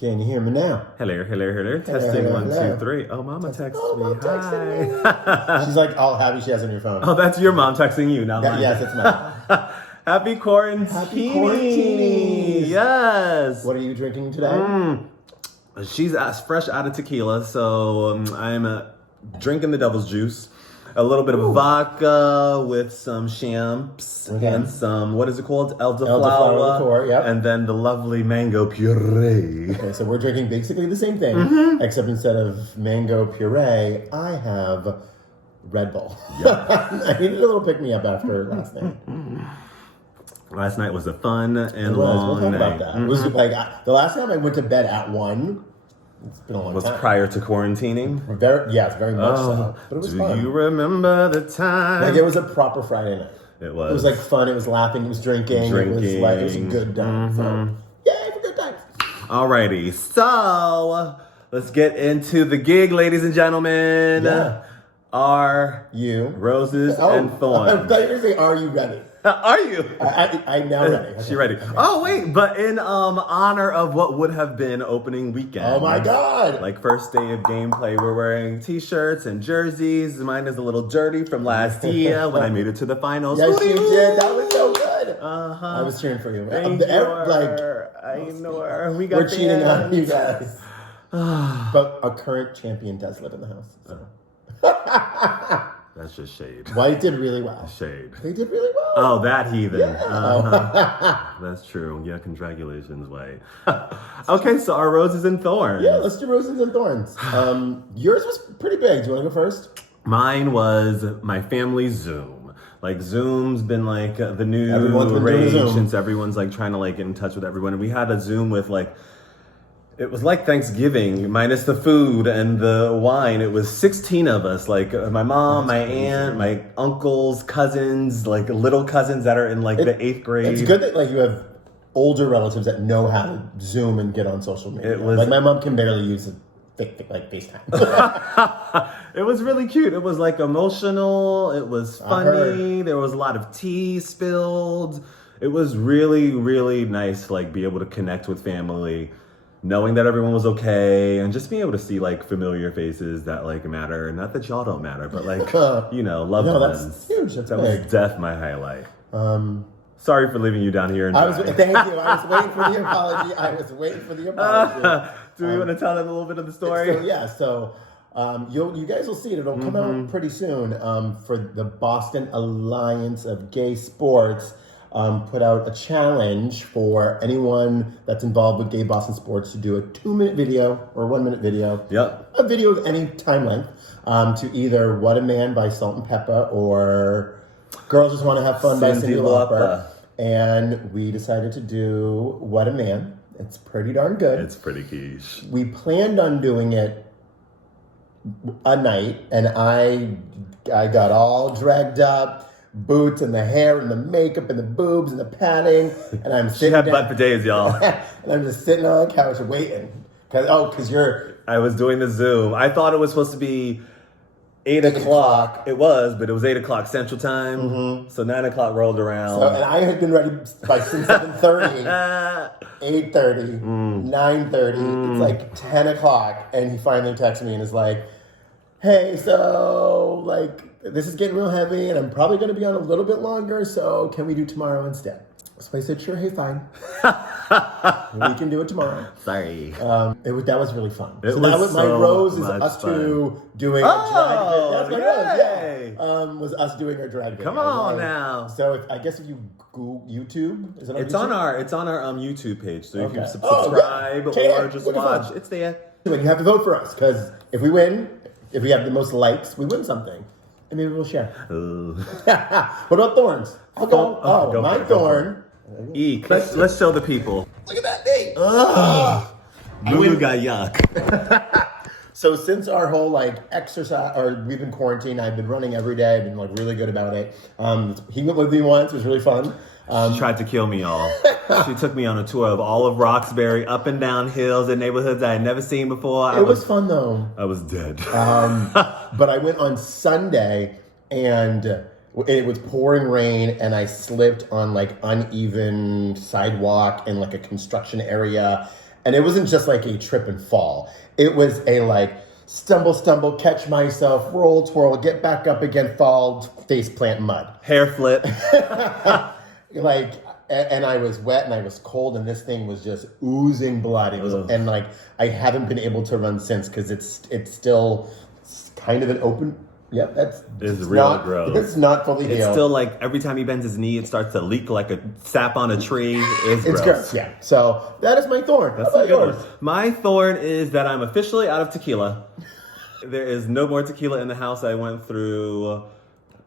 Can you hear me now? Hello. Testing hello, 1, hello. 2, 3. Oh, Mama texted me. Mom texted Hi. me. She's like all happy she has on your phone. Oh, that's your mom texting you, not mine. Yes, it's mine. Happy Quaran-TINI. Happy Quaran-TINIs. Yes. What are you drinking today? She's fresh out of tequila, so I'm drinking the devil's juice. A little bit of vodka with some champs and some, what is it called? Elderflower liqueur, yep. And then the lovely mango puree. Okay, so we're drinking basically the same thing, except instead of mango puree, I have Red Bull. Yeah. I needed a little pick-me-up after last night. Last night was a fun and long we'll talk night. about that. It was like the last time I went to bed at 1. It's been a long time. Was prior to quarantining? Yes, very much so. But it was fun. Do you remember the time? Like it was a proper Friday night. It was. It was like fun. It was laughing. It was drinking. It was a good time. So, yay for good times. Alrighty, so let's get into the gig, ladies and gentlemen. Yeah. Are you roses and thorns? I thought you were going to say, are you ready? Are you? I'm now ready. Okay. She ready. Okay. Oh, wait, but in honor of what would have been opening weekend. Oh, my God. Like first day of gameplay, we're wearing t-shirts and jerseys. Mine is a little dirty from last year when I made it to the finals. Yes, you did. That was so good. Uh-huh. I was cheering for you. I know. We got we're cheating on you guys. But a current champion does live in the house. So. That's just shade. White did really well. Shade. They did really well. Oh, that heathen. Yeah. That's true. Yeah, congratulations, White. Okay, so our roses and thorns. Yeah, let's do roses and thorns. Yours was pretty big. Do you want to go first? Mine was my family Zoom. Like Zoom's been like the new rage since everyone's like trying to like get in touch with everyone. And we had a Zoom with like, it was like Thanksgiving minus the food and the wine. It was 16 of us, like my mom, my aunt, my uncles, cousins, like little cousins that are in like the 8th grade. It's good that like you have older relatives that know how to Zoom and get on social media. It was like my mom can barely use it. Like FaceTime. It was really cute. It was like emotional. It was funny. There was a lot of tea spilled. It was really, really nice to like be able to connect with family, knowing that everyone was okay, and just being able to see like familiar faces that like matter. Not that y'all don't matter, but like loved ones. That's huge. That's that big. was def my highlight. Sorry for leaving you down here. Thank you. I was waiting for the apology. Do we want to tell them a little bit of the story? So you guys will see it. It'll come out pretty soon. For the Boston Alliance of Gay Sports, put out a challenge for anyone that's involved with gay Boston sports to do a 2-minute video or 1-minute video. Yep. A video of any time length to either "What a Man" by Salt and Pepper or "Girls Just Want to Have Fun" by Cyndi Lauper. And we decided to do "What a Man." It's pretty darn good. It's pretty quiche. We planned on doing it a night, and I got all dragged up, boots and the hair and the makeup and the boobs and the padding, and I'm sitting. She had butt for days, y'all. And I'm just sitting on the couch waiting, because you're. I was doing the Zoom. I thought it was supposed to be 8 o'clock. It was, but it was 8 o'clock Central Time. So 9 o'clock rolled around. And I had been ready by 7:30, 8:30, 9:30. It's like 10 o'clock, and he finally texts me and is like, "Hey, so like this is getting real heavy, and I'm probably going to be on a little bit longer. So can we do tomorrow instead?" So I said, "Sure, hey, fine. We can do it tomorrow." Sorry. That was really fun. My rose is us two doing a drag. That's my rose. Was us doing our drag video. Come on now. So I guess if you Google YouTube, is it on It's YouTube? on our YouTube page, so you can subscribe or just watch. It's there. You have to vote for us, because if we win, if we have the most likes, we win something. And maybe we'll share. What about thorns? I'll go. My thorn. Eek. Let's show the people. Look at that thing. Lulu got yuck. So since our whole like exercise, or we've been quarantined, I've been running every day. I've been like really good about it. He went with me once. It was really fun. She tried to kill me, y'all. She took me on a tour of all of Roxbury, up and down hills and neighborhoods I had never seen before. It was fun though. I was dead. But I went on Sunday, and it was pouring rain, and I slipped on like uneven sidewalk in like a construction area, And it wasn't just like a trip and fall. It was a like stumble, catch myself, roll, twirl, get back up again, fall, face plant mud. Hair flip. Like, and I was wet and I was cold and this thing was just oozing blood. It was, and like, I haven't been able to run since because it's still kind of an open. Yep, it's real gross. It's not fully healed. It's still like every time he bends his knee, it starts to leak like a sap on a tree. It's gross. Yeah. So that is my thorn. That's a good one. My thorn is that I'm officially out of tequila. There is no more tequila in the house. I went through,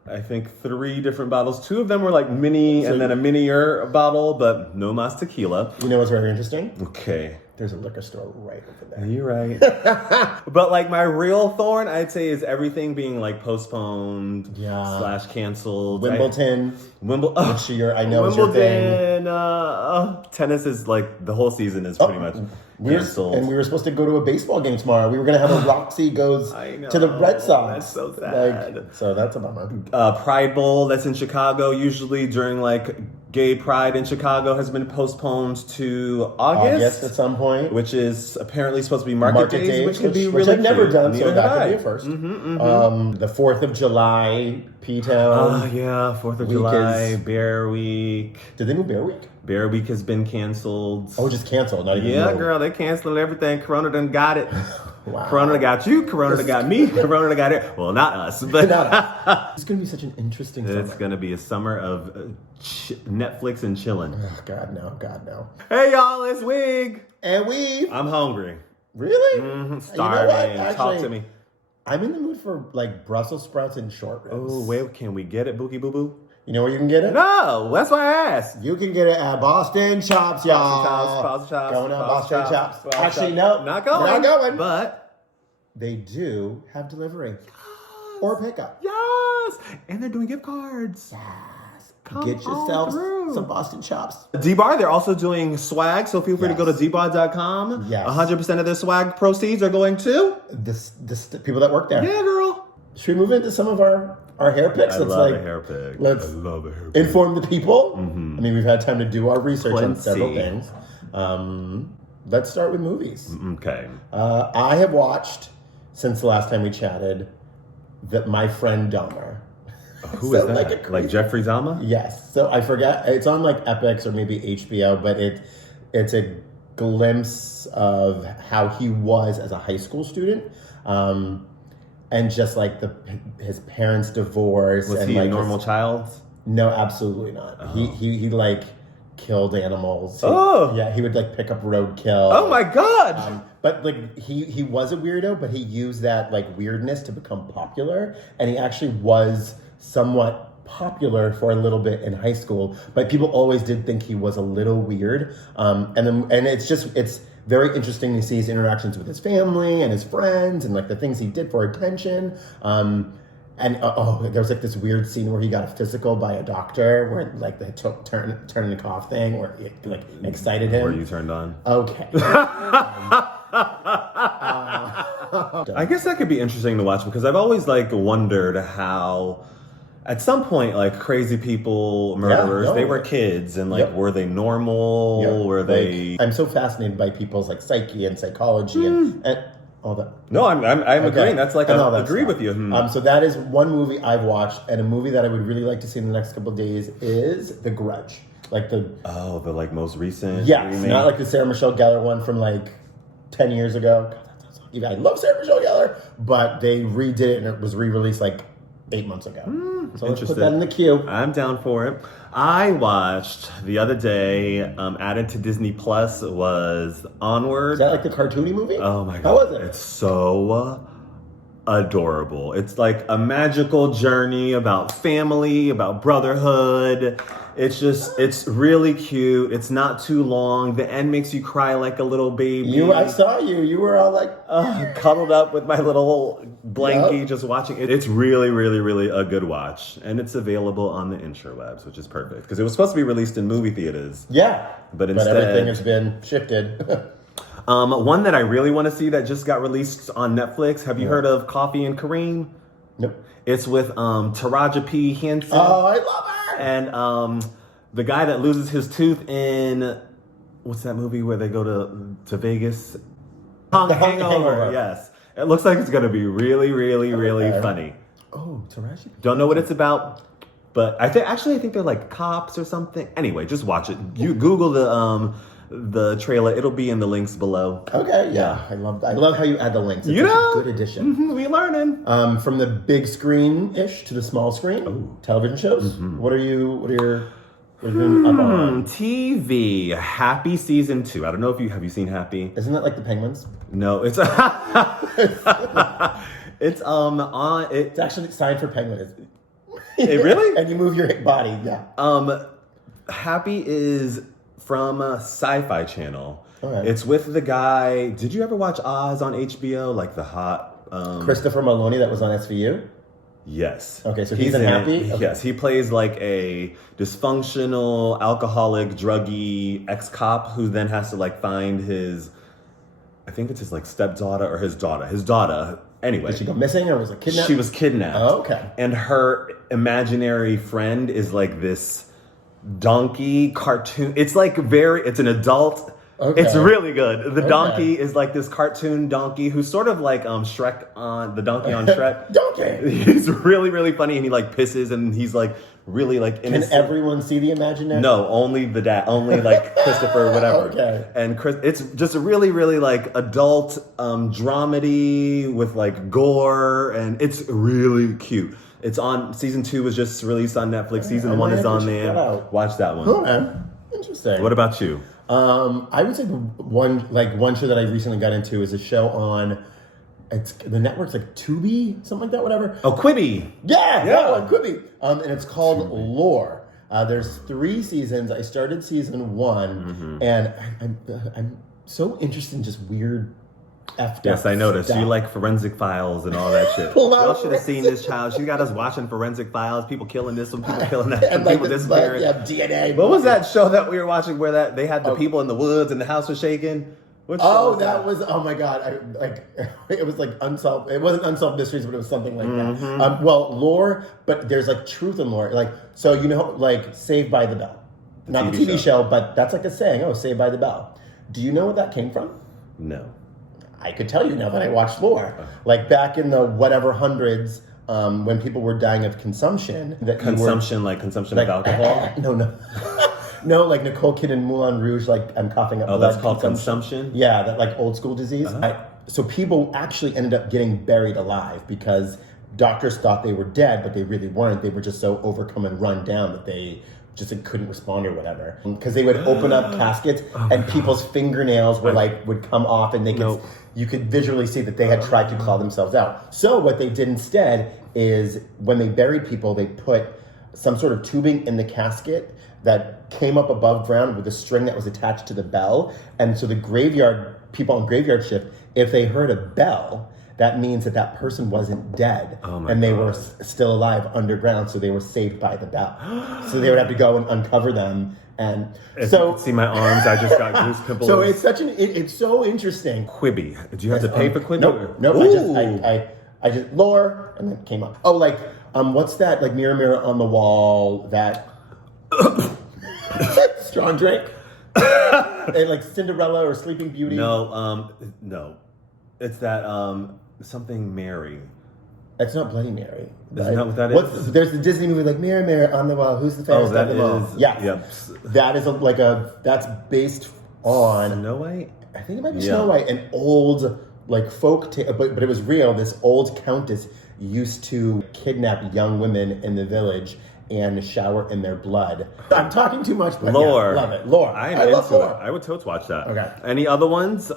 I think, 3 different bottles. 2 of them were like mini and then a minier bottle, but no más tequila. You know what's very interesting? Okay. There's a liquor store right over there. You're right. But like my real thorn, I'd say, is everything being like postponed / canceled. Wimbledon. Which I know is your thing. Tennis is like the whole season is pretty much canceled. And we were supposed to go to a baseball game tomorrow. We were going to have a Roxy goes to the Red Sox. That's so sad. So that's a bummer. Pride Bowl that's in Chicago, usually during like Gay Pride in Chicago, has been postponed to August at some point, which is apparently supposed to be Market Days, which can be really which I've never cute. done, so Neither that could have be a first. The 4th of July, P-Town. Yeah, 4th of July, Bear Week. Did they move Bear Week? Bear Week has been canceled. Oh, just canceled, not even moved. Girl, they canceling everything. Corona done got it. Wow. Corona got you. Corona got me. Corona got it. Well, not us, but not us. It's going to be such an interesting summer. It's going to be a summer of Netflix and chilling. Oh, God, no. Hey, y'all, it's Wig. And we. I'm hungry. Really? Starving. You know what? Actually, talk to me. I'm in the mood for like Brussels sprouts and short ribs. Oh, where can we get it, Boogie Boo Boo? You know where you can get it? No, that's why I asked. You can get it at Boston Chops, y'all. Boston Chops. Going on Boston Chops. Actually, no. Not going. We're not going. But they do have delivery. Or pickup. Yes. And they're doing gift cards. Yes. Come get yourself some Boston Chops. DBar, they're also doing swag, so feel free to go to dbar.com. Yes. 100% of their swag proceeds are going to this people that work there. Yeah, girl. Should we move into some of our hair picks? I love a hair pick. Let's inform the people. I mean, we've had time to do our research on several things. Let's start with movies. Okay. I have watched, since the last time we chatted, My Friend Dahmer. Who is that? Like Jeffrey Dahmer? Yes. So I forget. It's on like Epix or maybe HBO, but it's a glimpse of how he was as a high school student. And just like his parents' divorce. Was and he like a normal child? No, absolutely not. Oh. He like killed animals. Yeah, he would like pick up roadkill. Oh my God! But like he was a weirdo, but he used that like weirdness to become popular, and he actually was somewhat popular for a little bit in high school. But people always did think he was a little weird. And it's very interesting to see his interactions with his family and his friends and like the things he did for attention. And there was like this weird scene where he got a physical by a doctor where like they took turn the cough thing where it like excited him. Were you turned on? Okay. I guess that could be interesting to watch because I've always like wondered how at some point like crazy people, murderers, they were kids and like were they normal? Were they? I'm so fascinated by people's like psyche and psychology and all that. No, I'm agreeing. That's like I agree with you. So that is one movie I've watched, and a movie that I would really like to see in the next couple of days is The Grudge. Like the like most recent. Yes, not like the Sarah Michelle Gellar one from like 10 years ago. God, I love Sarah Michelle Gellar, but they redid it and it was re-released like 8 months ago. So let's put that in the queue. I'm down for it. I watched the other day, added to Disney Plus, was Onward. Is that like the cartoony movie? Oh my God. How was it? It's so adorable. It's like a magical journey about family, about brotherhood. It's really cute. It's not too long. The end makes you cry like a little baby. I saw you. You were all like cuddled up with my little blankie just watching it. It's really, really, really a good watch. And it's available on the interwebs, which is perfect. Because it was supposed to be released in movie theaters. Yeah. But instead, everything has been shifted. One that I really want to see that just got released on Netflix. Have you heard of Coffee and Kareem? Nope. It's with Taraji P. Henson. Oh, I love her! And the guy that loses his tooth in what's that movie where they go to Vegas? The Hangover. Yes. It looks like it's going to be really, really, really funny. Oh, Taraji. Don't know what it's about, but I think they're like cops or something. Anyway, just watch it. You Google the trailer. It'll be in the links below. Okay, yeah. I love how you add the links. It's a good addition. We learning. From the big screen-ish to the small screen, television shows. What are your up on? TV. Happy season 2. I don't know if have you seen Happy? Isn't that like the Penguins? No, it's it's on it. It's actually signed for Penguin. It really? And you move your body, yeah. Happy is from Sci-Fi Channel. Okay. It's with the guy. Did you ever watch Oz on HBO? Like the hot Christopher Maloney that was on SVU? Yes. Okay, so he's in Happy? Okay. Yes, he plays like a dysfunctional, alcoholic, druggy ex-cop who then has to like find his, I think it's his like stepdaughter or his daughter. His daughter. Anyway. Did she go missing or was it kidnapped? She was kidnapped. Oh, okay. And her imaginary friend is like this donkey cartoon. It's like it's an adult. Okay. It's really good. The donkey is like this cartoon donkey who's sort of like Shrek on the donkey on Shrek. Donkey. He's really, really funny, and he like pisses, and he's like really like innocent. Can everyone see the imaginary? No, only the dad, only like Christopher, whatever. Okay. And it's just a really, really like adult dramedy with like gore, and it's really cute. It's on season 2 was just released on Netflix. Season 1 is on there. Watch that one. Cool, man. Interesting. What about you? I would say one show that I recently got into is a show on the network's like Tubi, something like that, whatever. Oh, Quibi. Yeah, Quibi. And it's called Lore. There's 3 seasons. I started season 1, and I'm so interested in just weird Yes, I noticed. Stuff. You like Forensic Files and all that shit. Y'all should have seen this child. She got us watching Forensic Files. People killing this one, people killing that one, people disappearing. DNA. What was that show that we were watching where they had the people in the woods and the house was shaking? That was oh my god! It was like unsolved. It wasn't unsolved mysteries, but it was something like that. Lore, but there's like truth in lore. Like so, like Saved by the Bell, not the TV show, but that's like a saying. Oh, Saved by the Bell. Do you know what that came from? No. I could tell you now that I watched Lore. Like back in the whatever hundreds, when people were dying of consumption. Consumption of alcohol? No. No, like Nicole Kidman in Moulin Rouge, like I'm coughing up. Oh, that's called consumption? Yeah, that like old school disease. So people actually ended up getting buried alive because doctors thought they were dead, but they really weren't. They were just so overcome and run down that they just couldn't respond or whatever. Because they would open up caskets and people's fingernails were would come off and you could visually see that they had tried to claw themselves out. So what they did instead is when they buried people, they put some sort of tubing in the casket that came up above ground with a string that was attached to the bell. And so the people on graveyard shift, if they heard a bell, that means that person wasn't dead. And they were still alive underground, so they were saved by the bell. So they would have to go and uncover them. And if you could see my arms, I just got goose pimples. So it's it's so interesting. Quibi. Do you have to pay for Quibi? Nope. I just Lore, and then it came up. Oh, what's that? Like Mirror, Mirror on the Wall, that strong drink? And like Cinderella or Sleeping Beauty? No. It's that something Mary. It's not Bloody Mary. Isn't that what that is? There's the Disney movie like Mirror, Mirror on the Wall. Who's the fairest on the wall? Yeah. Yep. That is that's based on Snow White. I think it might be Snow White, an old folk tale, but it was real. This old countess used to kidnap young women in the village and shower in their blood. I'm talking too much, but Lore. Love it. Lore. I love Lore. I would totes watch that. Okay. Any other ones?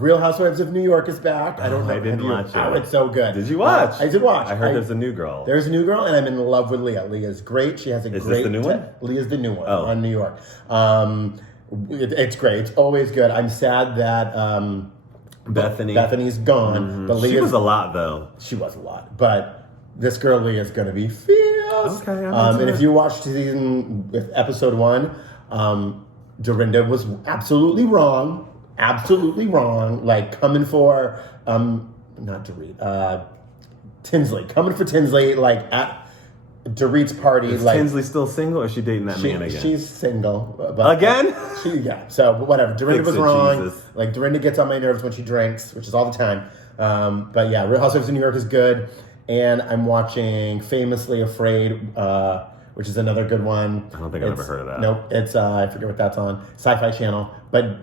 Real Housewives of New York is back. I don't know. I didn't watch it. Oh, it's so good. Did you watch? I did watch. I heard there's a new girl. There's a new girl, and I'm in love with Leah. Leah's great. She has a great... Is this the new one? Leah's the new one on New York. It's great. It's always good. I'm sad that... Bethany's gone. But she was a lot, though. She was a lot. But this girl, Leah's going to be fierce. Okay. And if you watched episode 1, Dorinda was absolutely wrong. Like, coming for... not Dorit. Tinsley. Coming for Tinsley, Dorit's party. Is Tinsley still single, or is she dating that man again? She's single. But again? So whatever. Dorinda was wrong. Jesus. Like, Dorinda gets on my nerves when she drinks, which is all the time. But yeah, Real Housewives of New York is good. And I'm watching Famously Afraid, which is another good one. I don't think I've ever heard of that. Nope. It's, I forget what that's on. Sci-Fi Channel. But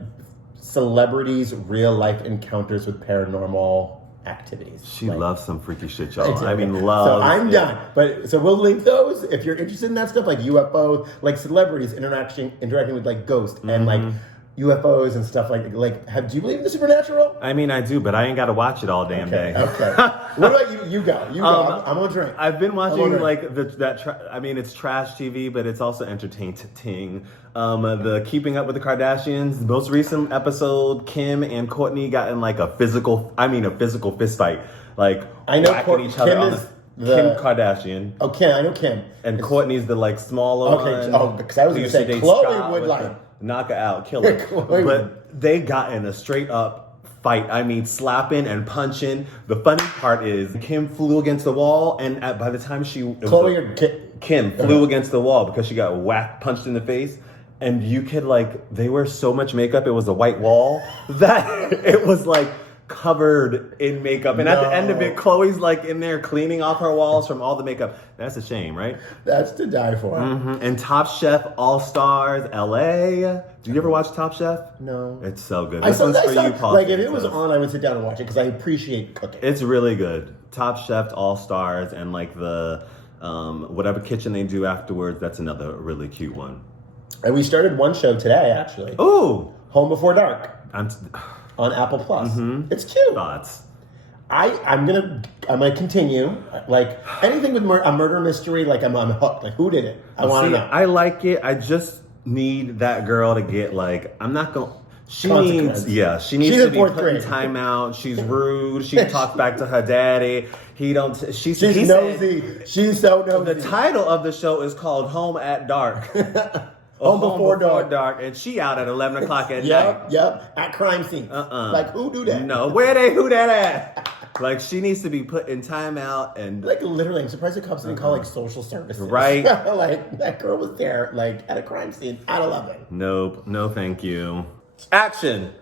celebrities' real-life encounters with paranormal activities. She loves some freaky shit, y'all. I mean, love. So I'm done. But so we'll link those if you're interested in that stuff, like UFOs, like celebrities interacting with like ghosts and like UFOs and stuff like. Do you believe in the supernatural? I mean, I do, but I ain't got to watch it all damn day. Okay. What about you? You go. I'm gonna drink. I've been watching like it's trash TV, but it's also entertaining. The Keeping Up with the Kardashians, most recent episode, Kim and Kourtney got in like a physical fist fight, like I know whacking each other on Kim Kardashian. Oh, Kim, I know Kim. And Kourtney's the like smaller one. Okay. Oh, because I was gonna say Khloe would like knock her out, kill her. But they got in a straight up fight. I mean, slapping and punching. The funny part is Kim flew against the wall, and by the time Kim flew against the wall because she got punched in the face. And you could they wear so much makeup. It was a white wall that it was like covered in makeup. And at the end of it, Chloe's like in there cleaning off her walls from all the makeup. That's a shame, right? That's to die for. Mm-hmm. And Top Chef All Stars LA. Do you ever watch Top Chef? No. It's so good. This one's for you, Paul. Like, if it was on, I would sit down and watch it because I appreciate cooking. It's really good. Top Chef All Stars and like the whatever kitchen they do afterwards. That's another really cute one. And we started one show today, actually. Ooh! Home Before Dark. On Apple Plus. Mm-hmm. It's cute. Thoughts? I'm gonna continue. Like anything with a murder mystery, like I'm hooked. Like, who did it? I want to know. I like it. I just need that girl to get I'm not gonna. She needs to be put in timeout. She's rude. She talks back to her daddy. She's nosy. She's so nosy. The title of the show is called Home at Dark. Home Before Dark. And she out at 11 o'clock at night. Yep. At crime scene. Like, who do that? No, who that at? Like, she needs to be put in timeout and... Like, literally, I'm surprised the cops didn't call, social services. Right? Like, that girl was there, at a crime scene at 11. Nope. No, thank you. Action!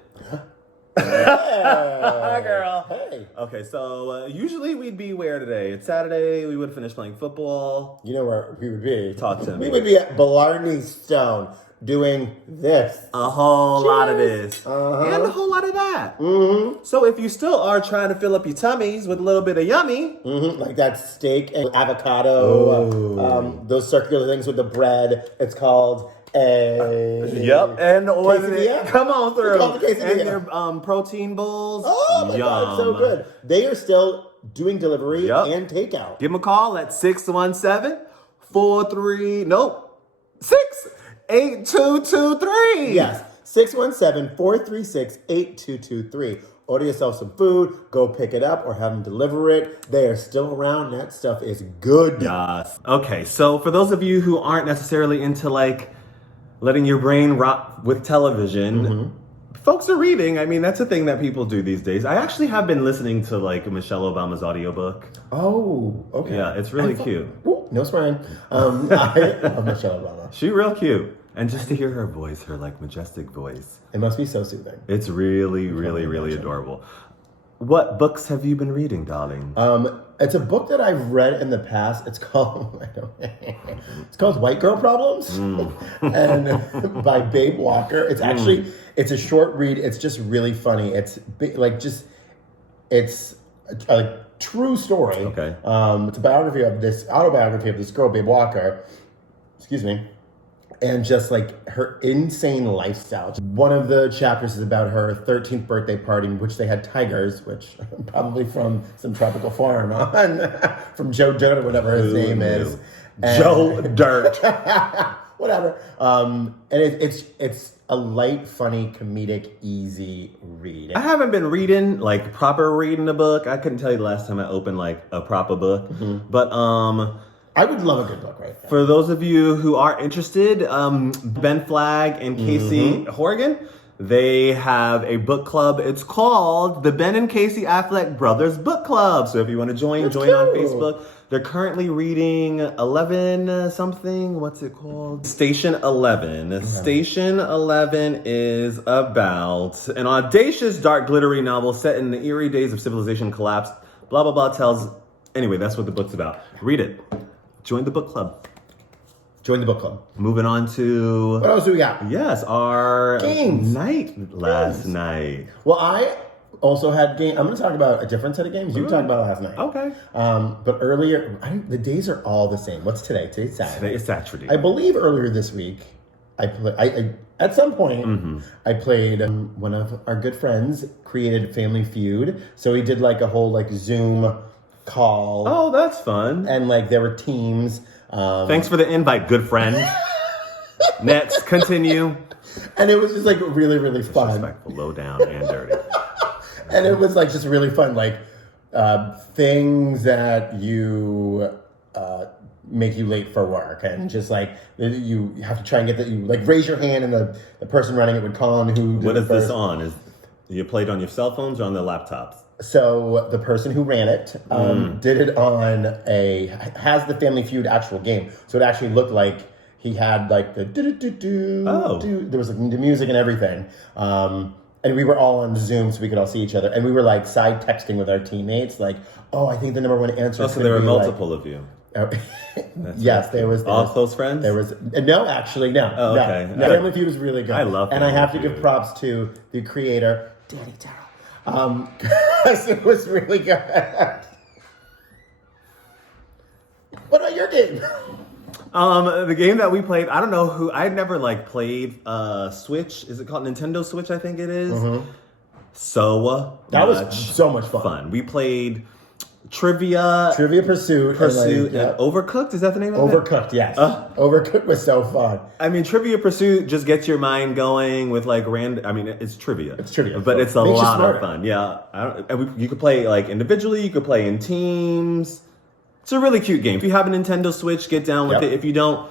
Hi, girl. Hey. Okay, so usually we'd be where today? It's Saturday. We would have finished playing football. You know where we would be? Talk to me. We would be at Blarney Stone doing this. A whole lot of this. And a whole lot of that. Mm-hmm. So if you still are trying to fill up your tummies with a little bit of yummy. Mm-hmm. Like that steak and avocado. Those circular things with the bread. It's called... Yep, and come on through. And their protein bowls. Oh my God, it's so good. They are still doing delivery and takeout. Give them a call at 68223. Yes, 617-436-8223. Order yourself some food, go pick it up, or have them deliver it. They are still around. That stuff is good. Yes. Okay, so for those of you who aren't necessarily into letting your brain rot with television, folks are reading. I mean, that's a thing that people do these days. I actually have been listening to Michelle Obama's audiobook. Oh, okay. Yeah, it's really cute. Ooh, no swearing. I love Michelle Obama. She's real cute. And just to hear her voice, her majestic voice. It must be so soothing. It's really, really, really adorable. What books have you been reading, darling? It's a book that I've read in the past. It's called White Girl Problems, and by Babe Walker. It's actually it's a short read. It's just really funny. It's it's a true story. Okay. It's a autobiography of this girl, Babe Walker. Excuse me. And just her insane lifestyle. One of the chapters is about her 13th birthday party in which they had tigers, which probably from some tropical farm from Joe Dirt or whatever his name is. Joe Dirt. Whatever. And it's a light, funny, comedic, easy read. I haven't been reading, proper reading a book. I couldn't tell you the last time I opened, a proper book. Mm-hmm. But, I would love a good book right now. For those of you who are interested, Ben Flagg and Casey Horgan, they have a book club. It's called the Ben and Casey Affleck Brothers Book Club. So if you want to join on Facebook. They're currently reading 11 something. What's it called? Station 11. Okay. Station 11 is about an audacious, dark, glittery novel set in the eerie days of civilization collapse. Blah, blah, blah Anyway, that's what the book's about. Read it. Join the book club. Join the book club. Moving on to... What else do we got? Yes, our games. Last night. Well, I also had games. I'm going to talk about a different set of games. You talked about last night. Okay. But earlier, the days are all the same. What's today? Today's Saturday. Today is Saturday. I believe earlier this week, at some point, I played one of our good friends created Family Feud. So he did like a whole like Zoom call. Oh, that's fun. And like there were teams. Thanks for the invite, good friend. Next, continue. And it was just like really, really fun. Disrespectful, low down, and dirty. And it was like just really fun, like things that you make you late for work, and just like you have to try and get you like raise your hand, and the person running it would call on who. What is this on? Is you played on your cell phones or on the laptops? So the person who ran it did it on has the Family Feud actual game. So it actually looked like he had like the do-do-do-do. Oh. There was like the music and everything. And we were all on Zoom so we could all see each other. And we were like side texting with our teammates like, oh, I think the number one answer is so there were multiple of you. Yes, there was all close friends. There was no, actually, no. Oh, okay. No. Family Feud was really good. I love and I have to Feud. give props to the creator, Danny Terrell. Because it was really good. What about your game? The game that we played, I don't know who, I never like played Switch. Is it called Nintendo Switch? I think it is. That was so much fun. We played Trivia Pursuit, and Overcooked. Is that the name of it? Overcooked, yes. Overcooked was so fun. I mean, Trivia Pursuit just gets your mind going with like random. I mean, it's trivia. It's trivia, but it's a makes lot of fun. Yeah, you could play like individually. You could play in teams. It's a really cute game. If you have a Nintendo Switch, get down with it. If you don't,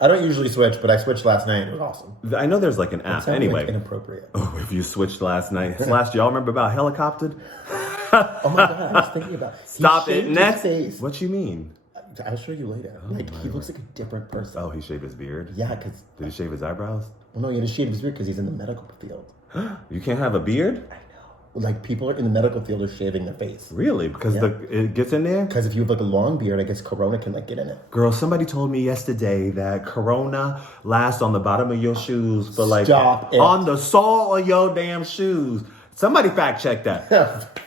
I don't usually switch, but I switched last night. It was awesome. I know there's like an app. Anyway, like inappropriate. Oh, if you switched last night, y'all remember about helicoptered? Oh my god, I was thinking about it. Stop it. Next. What you mean? I'll show you later. He looks like a different person. Oh, he shaved his beard? Yeah, because... Did he shave his eyebrows? Well, no, he had to shave his beard because he's in the medical field. You can't have a beard? I know. Like, people in the medical field are shaving their face. Really? Because it gets in there? Because if you have like a long beard, I guess Corona can like get in it. Girl, somebody told me yesterday that Corona lasts on the bottom of your shoes for like... Stop it. On the sole of your damn shoes. Somebody fact check that.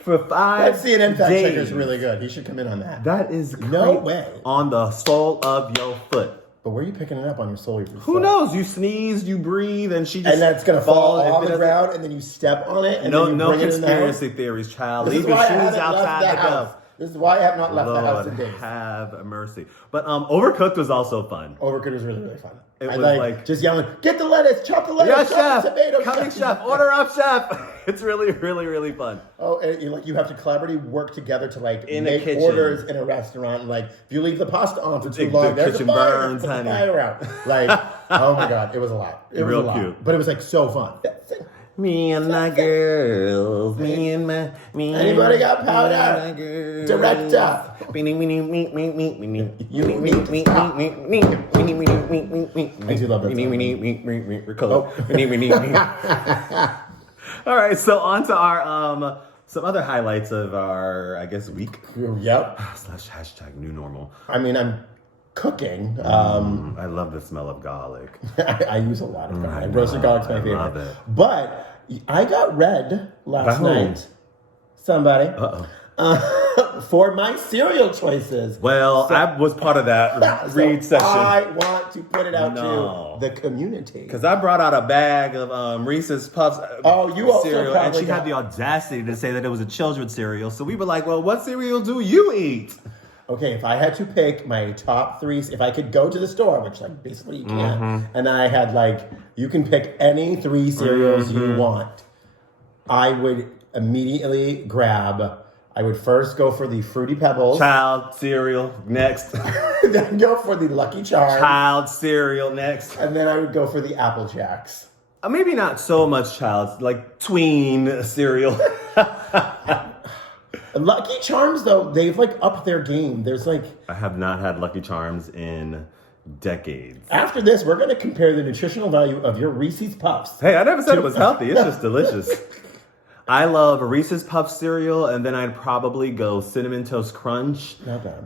For 5 That CNN fact days. checker is really good. He should come in on that. That is great. No way. On the sole of your foot. But where are you picking it up on your sole? Who knows? You sneeze, you breathe, and she just and that's gonna fall on the doesn't- ground, and then you step on it, and No, then you no bring it in the house. conspiracy theories, child. This Leave is your why I shoes haven't left outside the the house. house. This is why I have not left the house in Lord days. have mercy. But Overcooked was also fun. Overcooked was really, really fun. It I was like just yelling, get the lettuce, chop the lettuce, Yes, chop chef. the tomato. Coming, chef. Order up, chef. It's really, really, really fun. Oh, and you have to collaboratively work together to like In a make kitchen. orders in a restaurant. And, like if you leave the pasta on for too The long, there's a kitchen fire. burns, Put the honey. fire out. Like, oh my god, it was a lot. It was Real a lot. cute. But it was like so fun. Me and my girls. Me and my. Anybody got powder? Director. I do love that song. All right, so on to our some other highlights of our, I guess, week. Yep. / new normal. I mean, I'm cooking. I love the smell of garlic. I use a lot of garlic. Roasted garlic's my favorite. love it. But I got red last By whom? night. Somebody. Uh-oh. For my cereal choices. Well, I was part of that read session. I want to put it out No. to the community. Because I brought out a bag of Reese's Puffs You also cereal, and probably she had the audacity to say that it was a children's cereal. So we were like, well, what cereal do you eat? Okay, if I had to pick my top 3, if I could go to the store, which like basically you can't, and I had like, you can pick any 3 cereals you want, I would immediately grab, I would first go for the Fruity Pebbles. Child cereal next. Then go for the Lucky Charms. Child cereal next. And then I would go for the Apple Jacks. maybe not so much child, like tween cereal. Lucky Charms, though, they've like upped their game. There's like... I have not had Lucky Charms in decades. After this, we're going to compare the nutritional value of your Reese's Puffs. Hey, I never said it was healthy. It's just delicious. I love Reese's Puff cereal, and then I'd probably go Cinnamon Toast Crunch,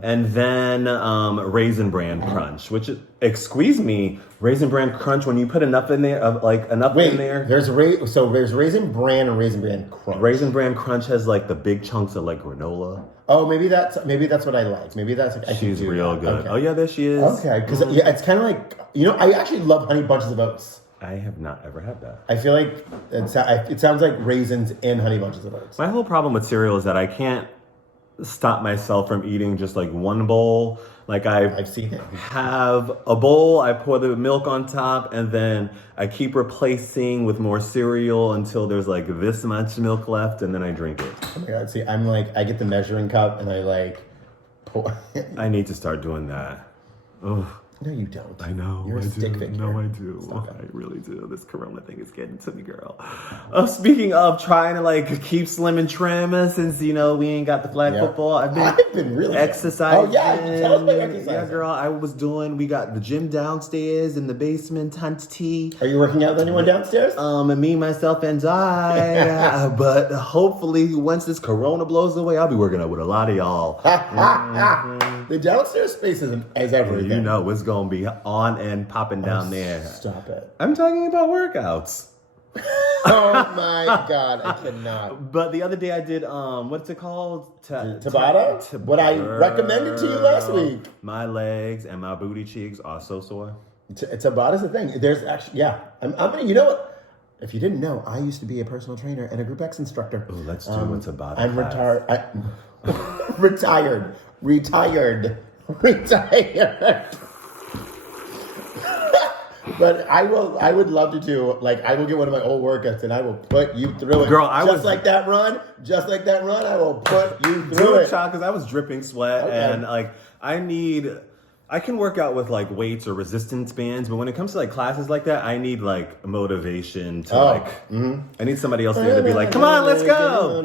and then Raisin Bran Crunch, which squeeze me, Raisin Bran Crunch, when you put enough in there, in there. There's Raisin Bran and Raisin Bran Crunch. Raisin Bran Crunch has like the big chunks of like granola. Oh, maybe that's what I like. Maybe that's like, she's real good. Okay. Oh yeah, there she is. Okay, because it's kind of like, I actually love Honey Bunches of Oats. I have not ever had that. I feel like it sounds like raisins and Honey Bunches of Oats. My whole problem with cereal is that I can't stop myself from eating just like one bowl. Like I've seen it. Have a bowl, I pour the milk on top, and then I keep replacing with more cereal until there's like this much milk left, and then I drink it. Oh my God, see, I'm like, I get the measuring cup and I like pour. I need to start doing that. Ugh. No, you don't. I know. You're a stick figure. No, I do. I really do. This Corona thing is getting to me, girl. Speaking of trying to like keep slim and trim, since we ain't got the flag football, I've been really exercising. Oh yeah, tell us about exercising. Yeah, girl. We got the gym downstairs in the basement. Tons tea. Are you working out with anyone downstairs? Me, myself, and I. But hopefully, once this Corona blows away, I'll be working out with a lot of y'all. The downstairs space is everything. It's gonna be on and popping down there. Stop it. I'm talking about workouts. Oh my God, I cannot. But the other day I did, what's it called? Tabata? What I recommended to you last week. My legs and my booty cheeks are so sore. Tabata's the thing. There's actually, I'm gonna, you know what? If you didn't know, I used to be a personal trainer and a Group X instructor. Oh, let's do a Tabata. I'm retired. But I would love to do, I will get one of my old workouts and I will put you through it. Girl, like that run, I will put you through it. Because I was dripping sweat and I can work out with weights or resistance bands, but when it comes to classes like that, I need motivation to I need somebody else there to be like, come on, let's go.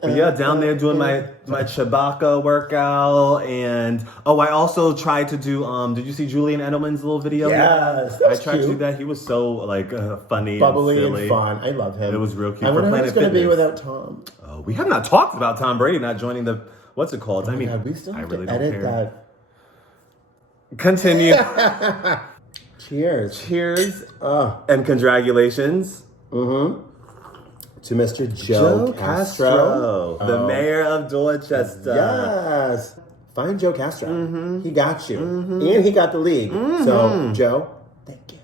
But yeah, down there doing my Chewbacca workout, and I also tried to do. Did you see Julian Edelman's little video? Yes, I tried to do that. He was so funny, bubbly, and silly. Fun. I love him. It was real cute. I wonder how it's going to be without Tom. Oh, we have not talked about Tom Brady not joining the what's it called? Oh God, we still have really to edit don't care. that. Continue. Cheers. And congratulations. To Mr. Joe Castro. The mayor of Dorchester. Yes. Find Joe Castro. He got you. And he got the league. So, Joe, thank you.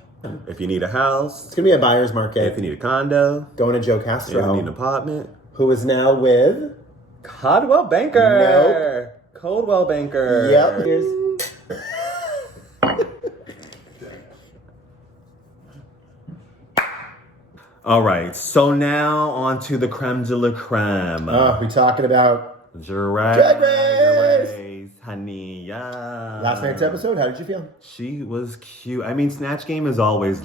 If you need a house. It's going to be a buyer's market. If you need a condo. Going to Joe Castro. If you need an apartment. Who is now with? Coldwell Banker. Nope. Coldwell Banker. Yep. Here's... All right, so now on to the creme de la creme. We're talking about Drag Race, honey, yeah. Last night's episode, how did you feel? She was cute. I mean, Snatch Game is always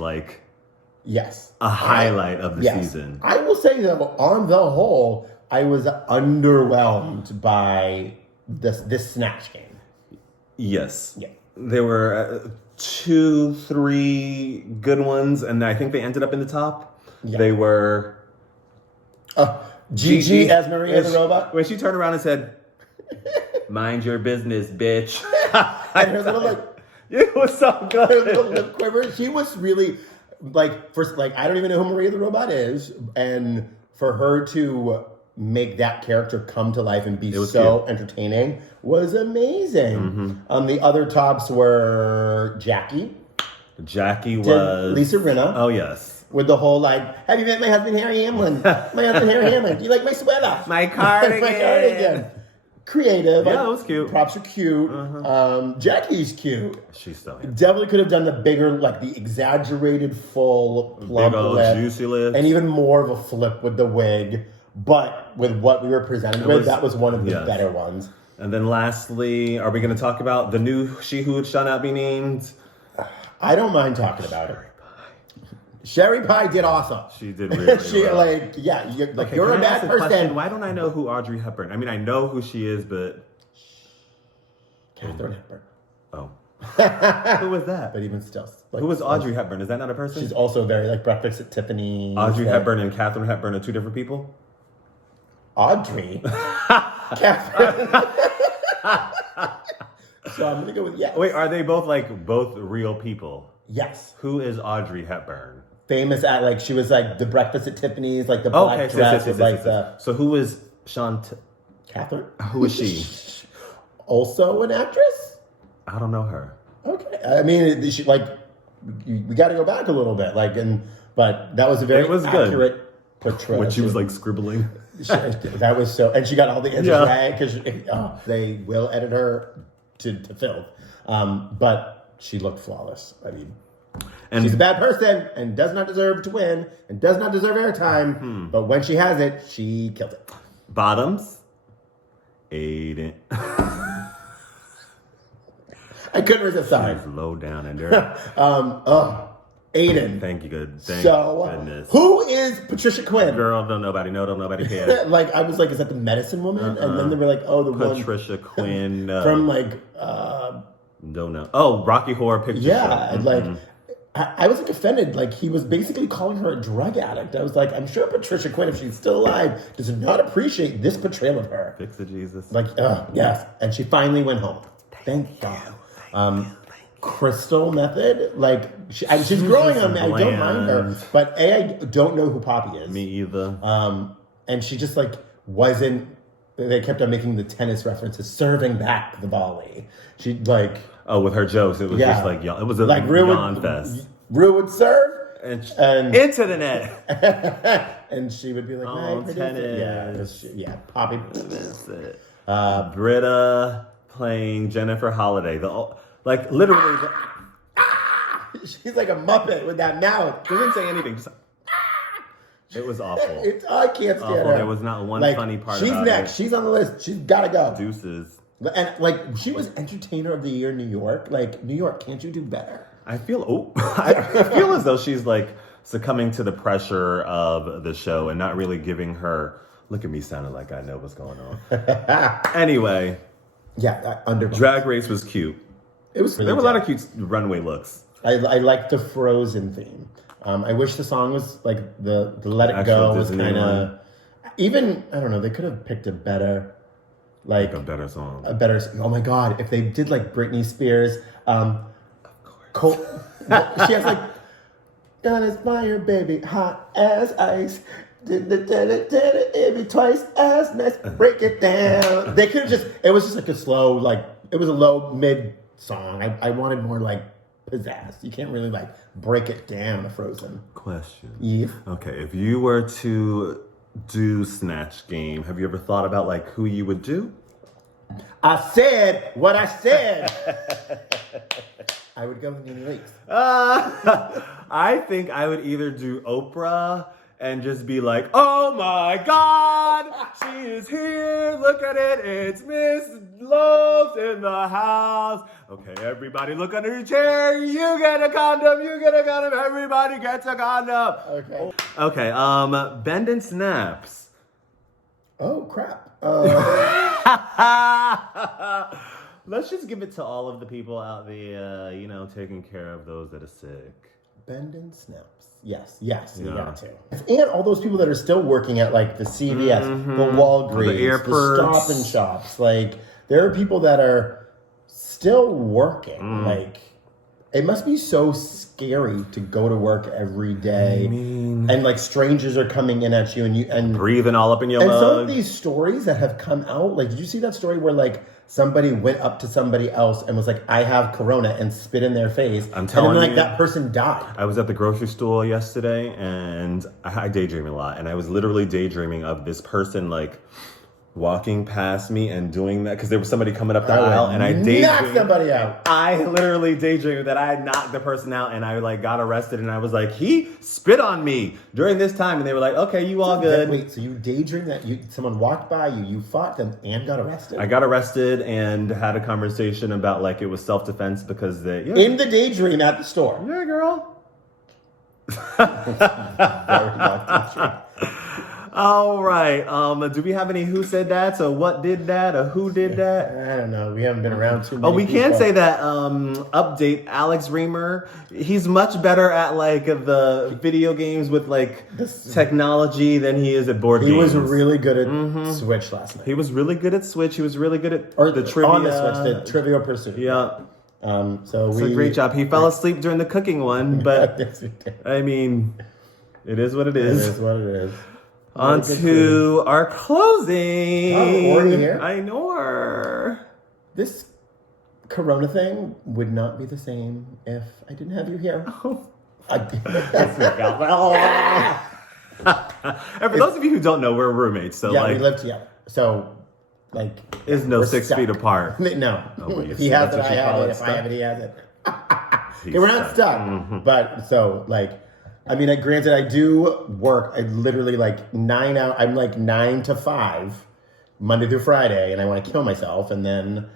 yes, a highlight of the season. I will say though, on the whole, I was underwhelmed by this Snatch Game. Yes. Yeah. There were 2-3 good ones, and I think they ended up in the top. Yeah. They were... Gigi as Maria the robot? When she turned around and said, mind your business, bitch. And her little, it was so good. Her little lip quiver. She was really, first, I don't even know who Maria the robot is. And for her to make that character come to life and be so entertaining was amazing. The other tops were Jackie. Jackie was... Lisa Rinna. Oh, yes. With the whole, have you met my husband, Harry Hamlin? My husband, Harry Hamlin. Do you like my sweater? My cardigan. My cardigan. Creative. Yeah, it was cute. Props are cute. Jackie's cute. She's so handsome. Definitely could have done the bigger, the exaggerated full plump big old lip. Juicy lips. And even more of a flip with the wig. But with what we were presented with, that was one of the better ones. And then lastly, are we going to talk about the new She Who Shall Not Be Named? I don't mind talking about it. Sherry Pie did awesome. She did really well. You're a bad person. Why don't I know who Audrey Hepburn? I mean, I know who she is, but Katharine Hepburn. Oh. Who was that? But even still. Who was Audrey Hepburn? Is that not a person? She's also very like Breakfast at Tiffany's. Audrey Hepburn and Katharine Hepburn are two different people? Audrey? Katharine. So I'm going to go with yes. Wait, are they both real people? Yes. Who is Audrey Hepburn? Famous at she was like the Breakfast at Tiffany's, like the black dress with the... So who is Catherine? Who is she? Also an actress? I don't know her. Okay. I mean, we got to go back a little bit, but that was a very accurate portrayal. When she was scribbling. That was so, and she got all the answers right because they will edit her to filth. But she looked flawless. I mean, she's a bad person and does not deserve to win and does not deserve airtime. But when she has it, she killed it. Bottoms, Aiden. I couldn't resist. Sorry. She's low down and dirty. Aiden. Thank you, goodness. Who is Patricia Quinn? Girl, don't nobody care. I was like, is that the medicine woman? And then they were like, oh, the Patricia Quinn. From don't know. Oh, Rocky Horror Picture Show. Yeah, I was offended. He was basically calling her a drug addict. I was like, I'm sure Patricia Quinn, if she's still alive, does not appreciate this portrayal of her. Fix it, Jesus. Yes. And she finally went home. Thank God. Crystal Method, she's growing on me. I don't mind her, but I don't know who Poppy is. Me either. And she just wasn't. They kept on making the tennis references, serving back the volley. She with her jokes, it was just it was a yawn fest. Rue would serve and into the net, and she would be like, tennis. Poppy. That's it. Britta playing Jennifer Holliday. Literally. She's like a Muppet with that mouth. She didn't say anything. It was awful. I can't stand her. There was not one funny part she's about next. She's on the list. She's got to go. Deuces. And she was Entertainer of the Year in New York. New York, can't you do better? I feel as though she's succumbing to the pressure of the show and not really giving her. Look at me sounding like I know what's going on. Anyway. Yeah, Drag Race was cute. It was. Really there were a lot of cute runway looks. I liked the Frozen theme. I wish the song was the Let It Go was kind of. Even I don't know. They could have picked a better, a better song. Oh my God! If they did Britney Spears, of course. She has "Done as fire, baby, hot as ice." Did it be twice as nice? Break it down. They could have just. It was just a slow, it was a low mid song. I wanted more pizzazz. You can't really break it down. The Frozen question. Yeah. Okay, if you were to do Snatch Game, have you ever thought about who you would do? I said what I said. I would go with Nene Leakes. I think I would either do Oprah and just be like, oh my God, she is here. Look at it. It's Miss Loves in the house. Okay, everybody look under your chair. You get a condom. You get a condom. Everybody gets a condom. Okay, Bend and Snaps. Oh, crap. Let's just give it to all of the people out there, taking care of those that are sick. Bend and Snaps. Yes, you got to. And all those people that are still working at the CVS, the Walgreens, the Stop and Shops. There are people that are still working. It must be so scary to go to work every day. And strangers are coming in at you and breathing all up in your mug. And some of these stories that have come out, did you see that story where somebody went up to somebody else and was like, I have corona, and spit in their face. I'm telling you. That person died. I was at the grocery store yesterday and I daydream a lot. And I was literally daydreaming of this person walking past me and doing that because there was somebody coming up the aisle and I knocked somebody out. I literally daydreamed that I had knocked the person out and I got arrested and I was like, he spit on me during this time and they were like, okay, you all good. Wait, so you daydreamed that someone walked by you fought them and got arrested? I got arrested and had a conversation about it was self-defense because they... In the daydream at the store? Yeah, girl. Very not true. All right. Do we have any who said that? So what did that or who did that? I don't know. We haven't been around too many. Oh, we can say that update Alex Reamer. He's much better at like the video games with like technology than he is at board games. He was really good at Switch last night. He was really good at Switch. He was really good at the trivia. On the Switch, the Trivial Pursuit. Yeah. So it's a great job. He fell asleep during the cooking one, but I mean, it is what it is. It is what it is. On to our closing. Oh, already here? I know her. This Corona thing would not be the same if I didn't have you here. Oh. And for those of you who don't know, we're roommates. So yeah, we live together. So, like, is no 6 stuck. feet apart. No. Oh, if he has it, I have it. If I have it, he has it. We're not stuck. But so, like, I mean, granted, I do work. I literally like 9 hours. I'm like 9 to 5, Monday through Friday, and I want to kill myself. And then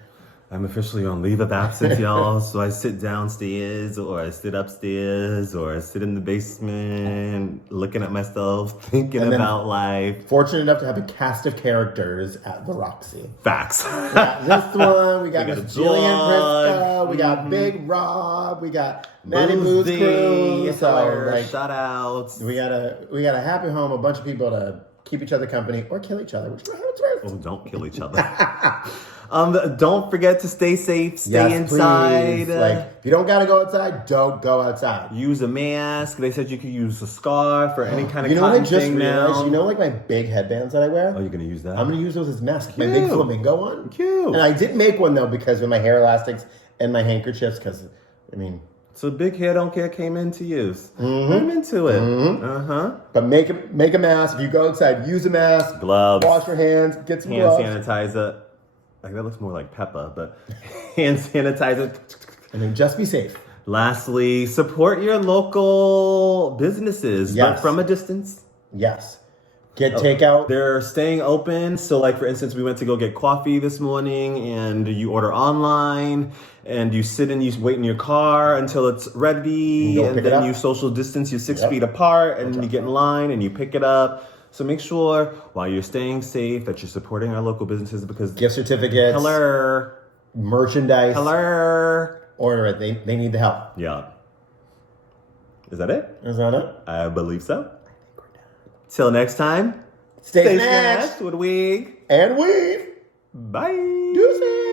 I'm officially on leave of absence, y'all. So I sit downstairs, or I sit upstairs, or I sit in the basement, looking at myself, thinking about life. Fortunate enough to have a cast of characters at the Roxy. Facts. We got this one. We got Miss Jillian Briscoe. We got Big Rob. We got Maddie Boo's crew. So, like, shout outs. We got a happy home. A bunch of people to keep each other company or kill each other. Which is worse. Oh, don't kill each other. Don't forget to stay safe, stay inside. Please. Like, if you don't gotta go outside, don't go outside. Use a mask. They said you could use a scarf or any kind of You know what I cotton just thing realized? now. You know, like my big headbands that I wear? Oh, you're gonna use that? I'm gonna use those as masks. My big flamingo one. Cute. And I did make one though because of my hair elastics and my handkerchiefs. Because I mean, so Big Hair Don't Care came into use. I'm into it. But make a mask. If you go outside, use a mask. Gloves. Wash your hands. Get some hand gloves. sanitizer. Like, that looks more like Peppa, but hand sanitizer. I mean, just be safe. Lastly, support your local businesses, but from a distance. Yes. Get takeout. They're staying open. So, like, for instance, we went to go get coffee this morning, and you order online, and you sit and you wait in your car until it's ready, and then you social distance. You're 6 feet apart, and then you get in line, and you pick it up. So make sure while you're staying safe that you're supporting our local businesses, because gift certificates, merchandise, order it. They need the help. Yeah. Is that it? Is that it? I believe so. Till next time, stay snatched with a wig and weave. Bye. Deuces.